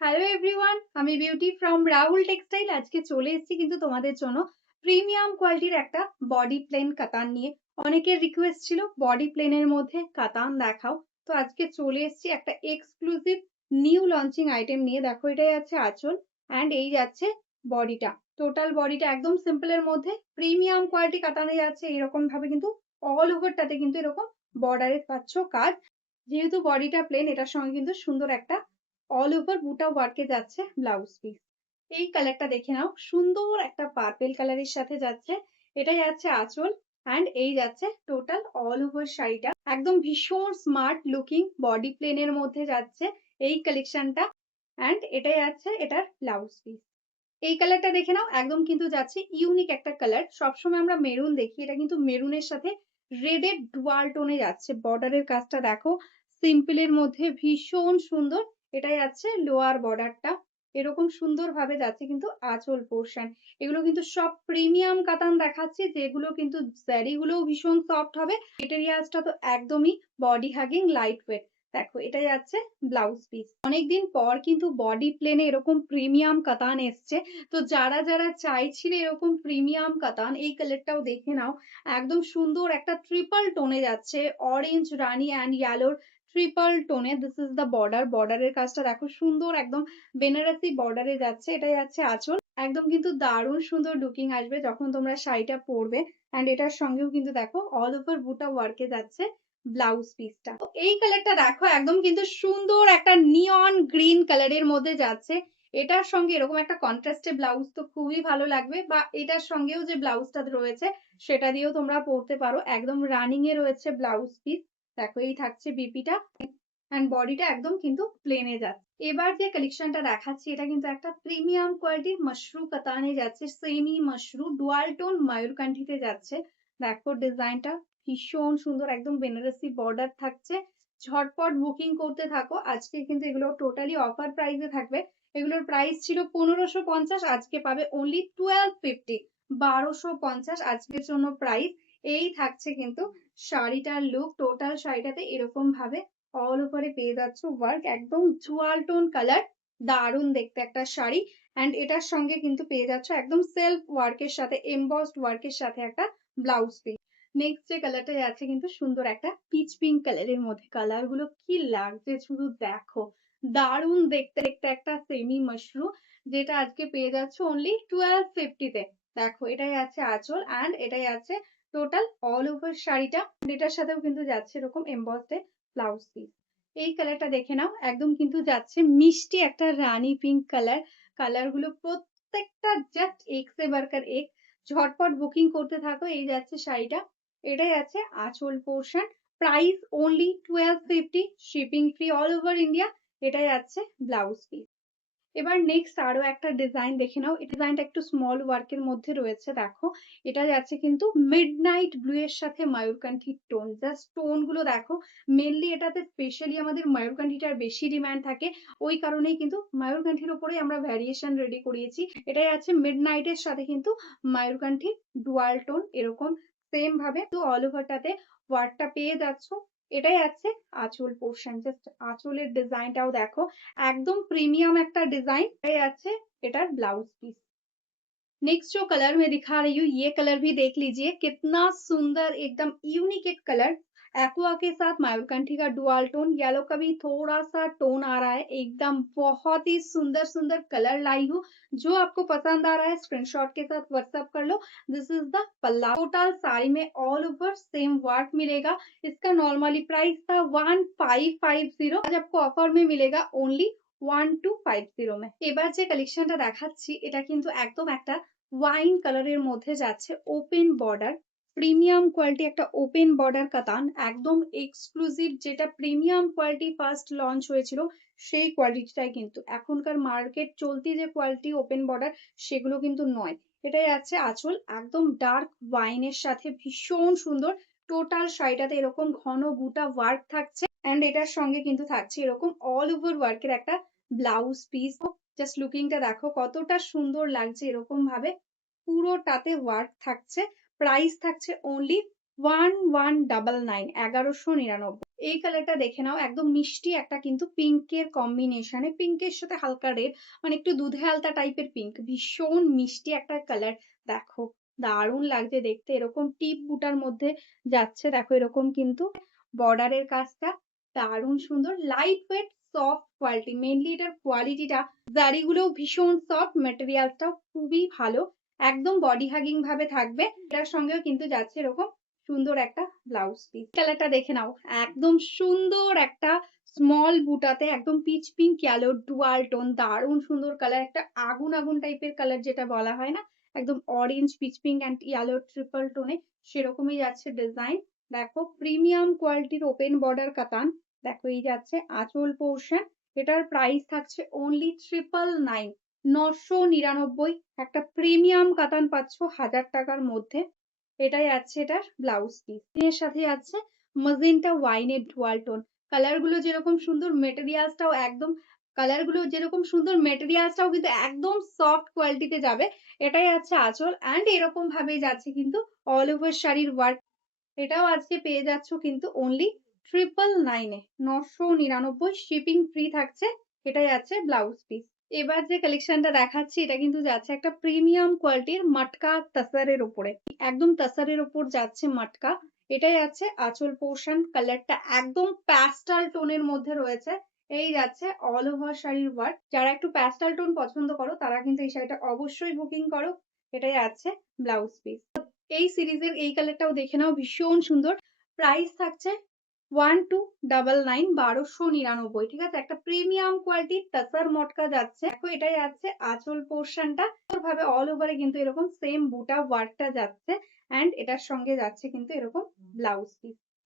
Hello everyone, আমি beauty from Rahul textile. আজকে চলে এসেছি কিন্তু তোমাদের জন্য প্রিমিয়াম কোয়ালিটির একটা বডি প্লেন কাতান নিয়ে। অনেকের রিকোয়েস্ট ছিল বডি প্লেনের মধ্যে কাতান দেখাও, তো আজকে চলে এসেছি একটা এক্সক্লুসিভ নিউ লঞ্চিং আইটেম নিয়ে। দেখো, এটাই আছে আঁচল অ্যান্ড এই যাচ্ছে বডিটা। টোটাল বডিটা একদম সিম্পলের মধ্যে প্রিমিয়াম কোয়ালিটি কাতানে যাচ্ছে। এরকম ভাবে কিন্তু অল ওভারটাতে কিন্তু এরকম বর্ডারে পাচ্ছ কাজ। যেহেতু বডিটা প্লেন, এটার সঙ্গে কিন্তু সুন্দর একটা অল ওভার বুটা ওয়ার্কে যাচ্ছে ব্লাউজ পিস। এই কালারটা দেখে নাও, সুন্দর একটা পার্পেল কালারের সাথে যাচ্ছে। এটা যাচ্ছে আঁচল অ্যান্ড এই যাচ্ছে টোটাল অল ওভার শাড়িটা। একদম ভীষণ স্মার্ট লুকিং বডি প্লেনের মধ্যে যাচ্ছে এই কালেকশনটা। অ্যান্ড এটা যাচ্ছে এটার ব্লাউজ পিস। এই কালারটা দেখে নাও, একদম কিন্তু যাচ্ছে ইউনিক একটা কালার। সবসময় আমরা মেরুন দেখি, এটা কিন্তু মেরুনের সাথে রেডের ডুয়াল টোনে যাচ্ছে। বর্ডারের কাজটা দেখো, সিম্পলের মধ্যে ভীষণ সুন্দর। এটা যাচ্ছে লোয়ার বর্ডারটা, এরকম সুন্দর ভাবে যাচ্ছে কিন্তু আঁচল পোর্শন। এগুলো কিন্তু সব প্রিমিয়াম কাতান দেখাচ্ছি, যেগুলো কিন্তু জারি গুলোও ভীষণ সফট হবে। মেটেরিয়ালসটা তো একদমই বডি হাগিং লাইট ওয়েট। দেখো, এটা যাচ্ছে ব্লাউজ পিস। অনেকদিন পর কিন্তু বডি প্লেনে এরকম প্রিমিয়াম কাতান এসছে। তো যারা যারা চাইছিলে এরকম প্রিমিয়াম কাতান, এই কালারটাও দেখে নাও। একদম সুন্দর একটা ট্রিপল টোনে যাচ্ছে, অরেঞ্জ রানি অ্যান্ড ইয়েলোর ট্রিপল টোনে। This is the border. বর্ডারের কাজটা দেখো, সুন্দর একদম বেনারসি বর্ডারে যাচ্ছে। এটা যাচ্ছে আঁচল। একদম কিন্তু দারুণ সুন্দর লুকিং আসবে যখন তোমরা শাড়িটা পরবে। অ্যান্ড এটার সঙ্গেও কিন্তু দেখো অল ওভার বুটা ওয়ার্কে যাচ্ছে ব্লাউজ পিসটা। এই কালারটা দেখো, একদম কিন্তু সুন্দর একটা নিয়ন গ্রিন কালারের মধ্যে যাচ্ছে। এটার সঙ্গে এরকম একটা কন্ট্রাস্টে ব্লাউজ তো খুবই ভালো লাগবে, বা এটার সঙ্গেও যে ব্লাউজটা রয়েছে সেটা দিয়েও তোমরা পরতে পারো। একদম রানিং এ রয়েছে ব্লাউজ পিস। দেখো, এই থাকছে বিপিটা অ্যান্ড বডিটা একদম কিন্তু প্লেনে যাচ্ছে। এবার যে কালেকশনটা দেখাচ্ছি, এটা কিন্তু একটা প্রিমিয়াম কোয়ালিটির মাশরু কাতানে যাচ্ছে। সেমি মাশরু ডুয়াল টোন ময়ূরকান্ঠিতে যাচ্ছে। দেখো ডিজাইনটা ভীষণ সুন্দর, একদম বেনারসি বর্ডার থাকছে। ঝটপট বুকিং করতে থাকো, আজকে কিন্তু এগুলো টোটালি অফার প্রাইসে থাকবে। এগুলোর প্রাইস ছিল 1550, আজকে পাবে অনলি 1250। 1250 আজকের জন্য প্রাইস। এই থাকছে কিন্তু শাড়িটার লুক। টোটাল শাড়িটাতে এরকম ভাবে অল ওভারে পেয়ে যাচ্ছ ওয়ার্ক, একদম জুয়াল টোন কালার। দারুণ দেখতে একটা শাড়ি। অ্যান্ড এটার সঙ্গে কিন্তু পেয়ে যাচ্ছ একদম সেলফ ওয়ার্কের সাথে, এমবসড ওয়ার্কের সাথে একটা ব্লাউজ পিস। নেক্সট যে কালারটা যাচ্ছে কিন্তু সুন্দর একটা পিচ পিঙ্ক কালারের মধ্যে। কালার গুলো কি লাগছে শুধু দেখো, দারুণ দেখতে দেখতে একটা সেমি মাশরু, যেটা আজকে পেয়ে যাচ্ছে অনলি 1250 তে। দেখো, এটাই আছে আঁচল অ্যান্ড এটাই আছে টোটাল অল ওভার শাড়িটা। এটার সাথেও কিন্তু যাচ্ছে এরকম এমবসড ব্লাউজ পিস। এই কালারটা দেখে নাও, একদম কিন্তু যাচ্ছে মিষ্টি একটা রানী পিঙ্ক কালার। কালার গুলো প্রত্যেকটা জাস্ট এক সে বারকার এক। ঝটপট বুকিং করতে থাকো। এই যাচ্ছে শাড়িটা, এটাই আছে আঁচল portion. Price only 1250, shipping free all over India. এটাই আছে ব্লাউজ পিস। এবার নেক্সট আরো একটা ডিজাইন দেখে নাও। এই ডিজাইনটা একটু স্মল ওয়ার্কের মধ্যে রয়েছে। দেখো, এটা যাচ্ছে কিন্তু মিডনাইট ব্লু এর সাথে ময়ূরকান্ঠি টোন। জাস্ট টোন গুলো দেখো। মেনলি এটাতে স্পেশালি আমাদের ময়ূরকান্ঠিটার বেশি ডিমান্ড থাকে, ওই কারণেই কিন্তু ময়ূরকান্ঠির উপরেই আমরা ভ্যারিয়েশন রেডি করিয়েছি। এটাই আছে মিডনাইট এর সাথে কিন্তু ময়ূরকান্ঠি ডুয়াল টোন, এরকম সেম ভাবে তো অল ওভারটাতে ওয়ার্কটা পেয়ে যাচ্ছ। এটাই আছে আঁচল পোর্শন। জাস্ট আঁচলের ডিজাইনটাও দেখো, एकदम प्रीमियम একটা ডিজাইন এই আছে এটার ব্লাউজ পিস। नेक्स्ट जो कलर मैं दिखा रही हूँ, ये कलर भी देख लीजिए, कितना सुंदर एकदम यूनिक एक कलर। एक्वा के साथ मयूरकंठी का डुअल टोन, येलो का भी थोड़ा सा टोन आ रहा है। एकदम बहुत ही सुंदर सुंदर कलर लाई हूँ। जो आपको पसंद आ रहा है स्क्रीनशॉट के साथ व्हाट्सएप कर लो। दिस इज द पल्ला। टोटल साड़ी में ऑल ओवर सेम वर्क मिलेगा। इसका नॉर्मली प्राइस था 1550, आज आपको ऑफर में मिलेगा ओनली 1250 में। এবার যে কালেকশনটা দেখাচ্ছি, এটা কিন্তু একদম একটা ওয়াইন কালারের মধ্যে যাচ্ছে, ওপেন বর্ডার, প্রিমিয়াম কোয়ালিটি একটা ওপেন বর্ডার কাতান। একদম এক্সক্লুসিভ, যেটা প্রিমিয়াম কোয়ালিটি ফার্স্ট লঞ্চ হয়েছিল সেই কোয়ালিটিটাই কিন্তু এখনকার মার্কেট চলতি যে কোয়ালিটি ওপেন বর্ডার সেগুলো কিন্তু নয়। এটাই আছে আঁচল, একদম ডার্ক ওয়াইনের সাথে ভীষণ সুন্দর। টোটাল শাড়িটাতে এরকম ঘন বুটা ওয়ার্ক থাকছে অ্যান্ড এটার সঙ্গে কিন্তু থাকছে এরকম অল ওভার ওয়ার্কের একটা ব্লাউজ পিস। জাস্ট লুকিংটা দেখো কতটা সুন্দর লাগছে, এরকম ভাবে পুরোটাতে ওয়ার্ক থাকছে। প্রাইস থাকছে অনলি 1199 1199। এই কালারটা দেখে নাও, একদম মিষ্টি একটা কিন্তু পিঙ্কের কম্বিনেশনে, পিঙ্কের সাথে হালকা রেড, মানে একটু দুধে আলতা টাইপের পিঙ্ক, ভীষণ মিষ্টি একটা কালার। দেখো দারুণ লাগছে দেখতে, এরকম টিপ বুটার মধ্যে যাচ্ছে, দেখো এরকম কিন্তু বর্ডারের কাজটা দারুণ সুন্দর, light weight soft quality, mainly এটার কোয়ালিটিটা, জারিগুলোও ভীষণ সফট, মেটেরিয়ালটাও খুবই ভালো, একদম বডি হাগিং ভাবে থাকবে। এটার সঙ্গেও কিন্তু যাচ্ছে এরকম সুন্দর একটা ব্লাউজ পিস। কালারটা দেখে নাও, একদম সুন্দর একটা স্মল বুটাতে একদম pitch pink yellow dual tone, দারুণ সুন্দর কালার, একটা আগুন আগুন টাইপের কালার যেটা বলা হয় না, একদম orange peach pink and yellow triple টোনে সেরকমই যাচ্ছে ডিজাইন। দেখো প্রিমিয়াম কোয়ালিটির ওপেন বর্ডার কাতান, দেখো এই যাচ্ছে আঁচল পোর্শন, এটার প্রাইস থাকছে অনলি 999, 999, একটা প্রিমিয়াম কাতান পাচ্ছ 1000 টাকার মধ্যে। এটাই আছে এটার ব্লাউজ পিস, এর সাথে আছে ম্যাজেন্টা ওয়াইনের ডুয়াল টোন, কালার গুলো যেরকম সুন্দর, মেটেরিয়ালসটাও একদম, কালার গুলো যেরকম সুন্দর, মেটেরিয়ালসটাও কিন্তু একদম সফট কোয়ালিটিতে যাবে। এটাই আছে আঁচল, অ্যান্ড এরকম ভাবেই যাচ্ছে কিন্তু অল ওভার শাড়ির ওয়ার্ক। এটাও আজকে পেয়ে যাচ্ছ কিন্তু অনলি 999-এ, 999, শিপিং ফ্রি থাকছে। এটাই আছে ব্লাউজ পিস। এবার যে কালেকশনটা দেখাচ্ছি এটা কিন্তু যাচ্ছে একটা প্রিমিয়াম কোয়ালিটির মাটকা তাসারের উপরে, একদম তাসারের উপর যাচ্ছে মাটকা। এটাই আছে আঁচল পোর্শন, কালারটা একদম প্যাস্টাল টোনের মধ্যে রয়েছে। এই যাচ্ছে অল ওভার শাড়ির ওয়ার্ক, যারা একটু প্যাস্টাল টোন পছন্দ করো তারা কিন্তু এই শাড়িটা অবশ্যই বুকিং করো। এটাই আছে ব্লাউজ পিস। এই সিরিজের এই কালারটাও দেখে নাও, ভীষণ সুন্দর। প্রাইস থাকছে 1299, 1299, ঠিক আছে, একটা প্রিমিয়াম কোয়ালিটির তাসার মটকা যাচ্ছে। দেখো এটাই আছে আঁচল পোর্শনটা, ভাবে অল ওভারে কিন্তু এরকম সেম বুটা ওয়ার্কটা যাচ্ছে, অ্যান্ড এটার সঙ্গে যাচ্ছে কিন্তু এরকম ব্লাউজ পিস।